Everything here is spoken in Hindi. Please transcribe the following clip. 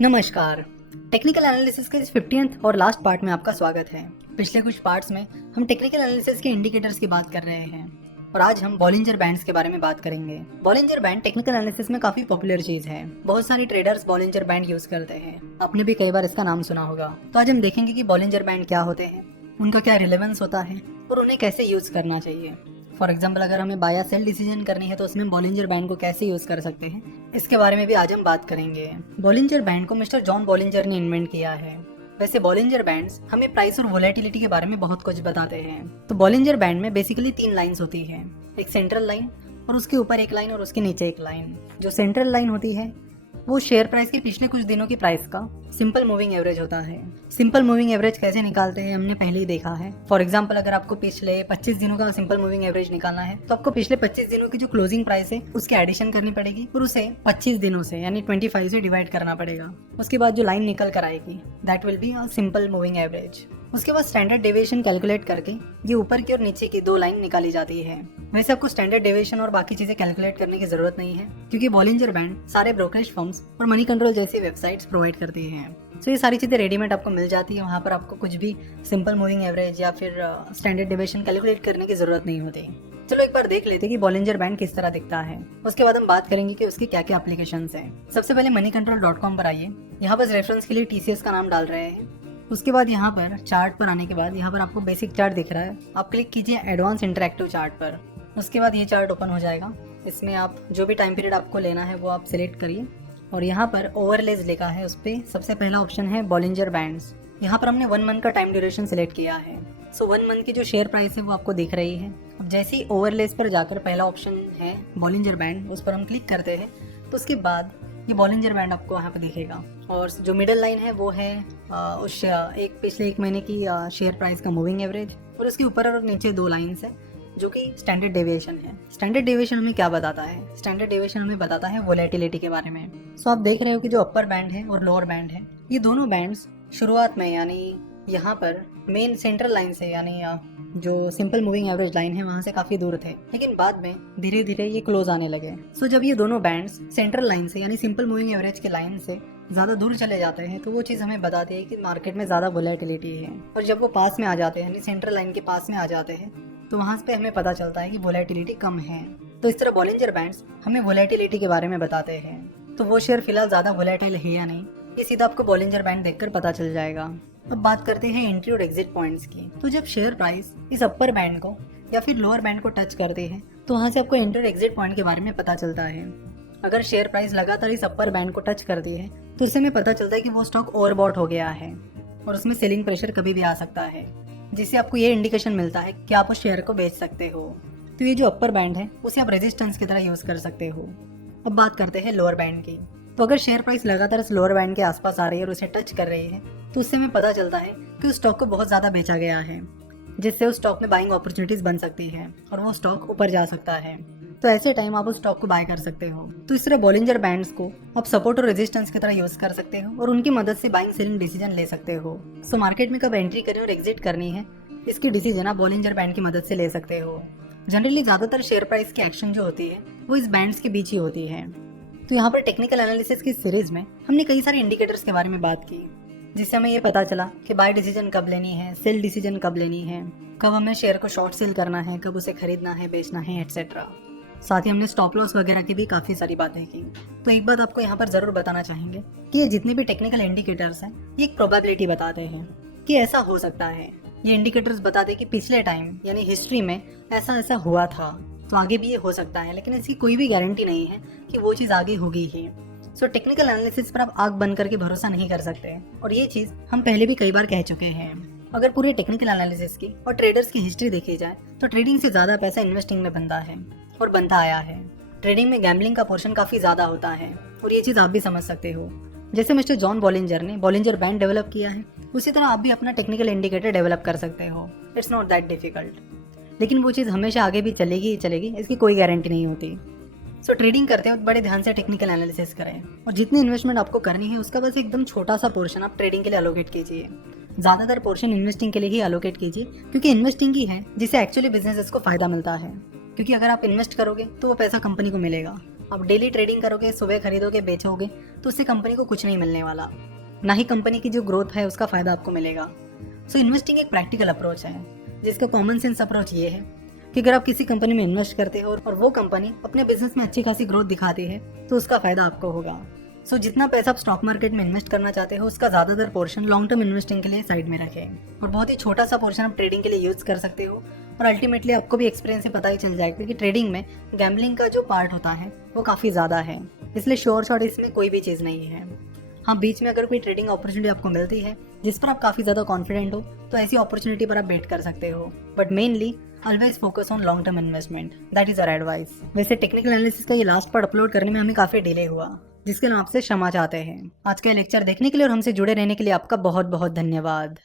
नमस्कार। टेक्निकल एनालिसिस के इस 15th और लास्ट पार्ट में आपका स्वागत है। पिछले कुछ पार्ट्स में हम टेक्निकल एनालिसिस के इंडिकेटर्स की बात कर रहे हैं और आज हम बॉलिंजर बैंड्स के बारे में बात करेंगे। बॉलिंजर बैंड टेक्निकल एनालिसिस में काफी पॉपुलर चीज है। बहुत सारी ट्रेडर्स बॉलिंजर बैंड यूज करते हैं। आपने भी कई बार इसका नाम सुना होगा। तो आज हम देखेंगे कि बॉलिंजर बैंड क्या होते हैं, उनका क्या रिलेवेंस होता है और उन्हें कैसे यूज करना चाहिए। फॉर एग्जाम्पल, अगर हमें बाय या सेल डिसीजन करनी है तो उसमें बॉलिंजर बैंड को कैसे यूज कर सकते हैं, इसके बारे में भी आज हम बात करेंगे। बॉलिंजर बैंड को मिस्टर जॉन बॉलिंजर ने इन्वेंट किया है। वैसे बॉलिंजर बैंड्स हमें प्राइस और वोलेटिलिटी के बारे में बहुत कुछ बताते हैं। तो बॉलिंजर बैंड में बेसिकली 3 लाइंस होती है, एक सेंट्रल लाइन और उसके ऊपर एक लाइन और उसके नीचे एक लाइन। जो सेंट्रल लाइन होती है वो शेयर प्राइस के पिछले कुछ दिनों की प्राइस का सिंपल मूविंग एवरेज होता है। सिंपल मूविंग एवरेज कैसे निकालते हैं हमने पहले ही देखा है। फॉर एग्जांपल, अगर आपको पिछले 25 दिनों का सिंपल मूविंग एवरेज निकालना है तो आपको पिछले 25 दिनों की जो क्लोजिंग प्राइस है उसकी एडिशन करनी पड़ेगी और उसे 25 दिनों से यानी 25 से डिवाइड करना पड़ेगा। उसके बाद जो लाइन निकल कर आएगी that will be a simple moving average. उसके बाद स्टैंडर्ड डेविएशन कैलकुलेट करके ये ऊपर की और नीचे की 2 लाइन निकाली जाती है। वैसे आपको स्टैंडर्ड डेविएशन और बाकी चीजें कैलकुलेट करने की जरूरत नहीं है, क्योंकि बॉलिंजर बैंड सारे ब्रोकरेज फर्म्स और मनी कंट्रोल जैसी वेबसाइट्स प्रोवाइड करती हैं। तो ये सारी चीजें रेडीमेड आपको मिल जाती है। वहाँ पर आपको कुछ भी सिंपल मूविंग एवरेज या फिर स्टैंडर्ड डेविएशन कैलकुलेट करने की जरूरत नहीं होती। चलो एक बार देख लेते हैं कि बॉलिंजर बैंड किस तरह दिखता है। उसके बाद हम बात करेंगे कि उसके क्या क्या एप्लीकेशंस हैं। सबसे पहले moneycontrol.com पर आइए। यहाँ पर रेफरेंस के लिए TCS का नाम डाल रहे हैं। उसके बाद यहाँ पर चार्ट पर आने के बाद यहाँ पर आपको बेसिक चार्ट दिख रहा है, आप क्लिक कीजिए एडवांस इंटरैक्टिव चार्ट पर। उसके बाद ये चार्ट ओपन हो जाएगा। इसमें आप जो भी टाइम पीरियड आपको लेना है वो आप सिलेक्ट करिए और यहाँ पर ओवरलेज लिखा है, उस पर सबसे पहला ऑप्शन है बॉलिंजर बैंड्स। यहाँ पर हमने 1 मंथ का टाइम ड्यूरेशन सिलेक्ट किया है। सो 1 मंथ की जो शेयर प्राइस है वो आपको दिख रही है। अब जैसे ही ओवरलेज पर जाकर पहला ऑप्शन है बॉलिंजर बैंड, उस पर हम क्लिक करते हैं तो उसके बाद ये बॉलिंजर बैंड आपको वहाँ पे दिखेगा। और जो मिडिल लाइन है वो है उस पिछले 1 महीने की शेयर प्राइस का मूविंग एवरेज और उसके ऊपर और नीचे 2 लाइन्स है जो कि स्टैंडर्ड डेविएशन है। स्टैंडर्ड डेविएशन हमें क्या बताता है? स्टैंडर्ड डेविएशन हमें बताता है वोलेटिलिटी के बारे में। सो आप देख रहे हो कि जो अपर बैंड है और लोअर बैंड है, ये दोनों बैंड्स शुरुआत में यानी यहाँ पर मेन सेंट्रल लाइन से यानी जो सिंपल मूविंग एवरेज लाइन है वहाँ से काफी दूर थे, लेकिन बाद में धीरे धीरे ये क्लोज आने लगे। सो जब ये दोनों बैंड्स सेंट्रल लाइन से यानी सिंपल मूविंग एवरेज के लाइन से ज्यादा दूर चले जाते हैं तो वो चीज़ हमें बताती है कि मार्केट में ज्यादा वोलेटिलिटी है। और जब वो पास में आ जाते हैं यानी सेंट्रल लाइन के पास में आ जाते हैं तो वहाँ पे हमें पता चलता है कि वोलेटिलिटी कम है। तो इस तरह बॉलिंजर बैंड्स हमें वोलेटिलिटी के बारे में बताते हैं। तो वो शेयर फिलहाल ज्यादा वोलेटाइल है या नहीं, ये सीधा आपको बॉलिंजर बैंड देखकर पता चल जाएगा। अब बात करते हैं एंट्री और एग्जिट पॉइंट्स की। तो जब शेयर प्राइस इस अपर बैंड को या फिर लोअर बैंड को टच करते हैं तो वहाँ से आपको एंट्री और एग्जिट पॉइंट के बारे में पता चलता है। अगर शेयर प्राइस लगातार इस अपर बैंड को टच करती है तो उससे हमें पता चलता है कि वो स्टॉक ओवरबॉट हो गया है और उसमें सेलिंग प्रेशर कभी भी आ सकता है, जिससे आपको ये इंडिकेशन मिलता है कि आप उस शेयर को बेच सकते हो। तो ये जो अपर बैंड है उसे आप रेजिस्टेंस की तरह यूज कर सकते हो। अब बात करते हैं लोअर बैंड की। तो अगर शेयर प्राइस लगातार इस लोअर बैंड के आसपास आ रही है और उसे टच कर रही है तो उससे हमें पता चलता है कि उस स्टॉक को बहुत ज़्यादा बेचा गया है, जिससे उस स्टॉक में बाइंग अपॉर्चुनिटीज बन सकती है और वो स्टॉक ऊपर जा सकता है। तो ऐसे टाइम आप उस स्टॉक को बाय कर सकते हो। तो इस तरह बॉलिंजर बैंड्स को आप सपोर्ट और रेजिस्टेंस की तरह यूज कर सकते हो और उनकी मदद से बाइंग सेलिंग डिसीजन ले सकते हो। सो मार्केट में कब एंट्री करनी और एग्जिट करनी है इसकी डिसीजन आप बॉलिंजर बैंड की मदद से ले सकते हो। जनरली ज्यादातर शेयर प्राइस की एक्शन जो होती है वो इस बैंड्स के बीच ही होती है। तो यहाँ पर टेक्निकल एनालिसिस की सीरीज में हमने कई सारे इंडिकेटर्स के बारे में बात की, जिससे हमें ये पता चला कि बाय डिसीजन कब लेनी है, सेल डिसीजन कब लेनी है, कब हमें शेयर को शॉर्ट सेल करना है, कब उसे खरीदना है, बेचना है, एटसेट्रा। साथ ही हमने स्टॉप लॉस वगैरह की भी काफ़ी सारी बातें की। तो एक बात आपको यहाँ पर ज़रूर बताना चाहेंगे कि ये जितने भी टेक्निकल इंडिकेटर्स हैं ये एक प्रोबेबिलिटी बताते हैं कि ऐसा हो सकता है। ये इंडिकेटर्स बताते कि पिछले टाइम यानी हिस्ट्री में ऐसा ऐसा हुआ था, तो आगे भी ये हो सकता है, लेकिन इसकी कोई भी गारंटी नहीं है कि वो चीज़ आगे होगी ही। सो टेक्निकल एनालिसिस पर आप आग बंद करके भरोसा नहीं कर सकते और ये चीज़ हम पहले भी कई बार कह चुके हैं। अगर पूरे टेक्निकल एनालिसिस की और ट्रेडर्स की हिस्ट्री देखी जाए तो ट्रेडिंग से ज़्यादा पैसा इन्वेस्टिंग में बनता है और बनता आया है। ट्रेडिंग में गैम्बलिंग का पोर्शन काफ़ी ज़्यादा होता है और ये चीज़ आप भी समझ सकते हो। जैसे मिस्टर जॉन बॉलिंजर ने बॉलिंजर बैंड डेवलप किया है, उसी तरह आप भी अपना टेक्निकल इंडिकेटर डेवलप कर सकते हो। इट्स नॉट दैट डिफिकल्ट, लेकिन वो चीज़ हमेशा आगे भी चलेगी ही चलेगी, इसकी कोई गारंटी नहीं होती। सो ट्रेडिंग करते वक्त बड़े ध्यान से टेक्निकल एनालिसिस करें और जितनी इन्वेस्टमेंट आपको करनी है उसका बस एकदम छोटा सा पोर्शन आप ट्रेडिंग के लिए अलोकेट कीजिए। ज़्यादातर पोर्शन इन्वेस्टिंग के लिए ही अलोकेट कीजिए, क्योंकि इन्वेस्टिंग ही है जिससे एक्चुअली बिजनेस को फायदा मिलता है। क्योंकि अगर आप इन्वेस्ट करोगे तो वो पैसा कंपनी को मिलेगा आप डेली ट्रेडिंग करोगे, सुबह खरीदोगे, बेचोगे, तो उससे कंपनी को कुछ नहीं मिलने वाला, ना ही कंपनी की जो ग्रोथ है उसका फायदा आपको मिलेगा। सो इन्वेस्टिंग एक प्रैक्टिकल अप्रोच है, जिसका कॉमन सेंस अप्रोच ये है कि अगर आप किसी कंपनी में इन्वेस्ट करते हो और वो कंपनी अपने बिजनेस में अच्छी खासी ग्रोथ दिखाती है तो उसका फायदा आपको होगा। सो जितना पैसा आप स्टॉक मार्केट में इन्वेस्ट करना चाहते हो उसका ज़्यादातर पोर्शन लॉन्ग टर्म इन्वेस्टिंग के लिए साइड में रखें और बहुत ही छोटा सा पोर्शन आप ट्रेडिंग के लिए यूज़ कर सकते हो। और अल्टीमेटली आपको भी एक्सपीरियंस से पता ही चल जाएगा कि ट्रेडिंग में गैम्बलिंग का जो पार्ट होता है वो काफ़ी ज़्यादा है, इसलिए श्योर शॉट इसमें कोई भी चीज़ नहीं है। हाँ, बीच में अगर कोई ट्रेडिंग अपॉर्चुनिटी आपको मिलती है जिस पर आप काफ़ी ज़्यादा कॉन्फिडेंट हो तो ऐसी अपॉर्चुनिटी पर आप बेट कर सकते हो, but mainly always focus on long term investment, that is our advice. वैसे टेक्निकल एनालिसिस का ये लास्ट पार्ट अपलोड करने में हमें काफ़ी डिले हुआ, जिसके लिए हम आपसे क्षमा चाहते हैं। आज का लेक्चर देखने के लिए और हमसे जुड़े रहने के लिए आपका बहुत बहुत धन्यवाद।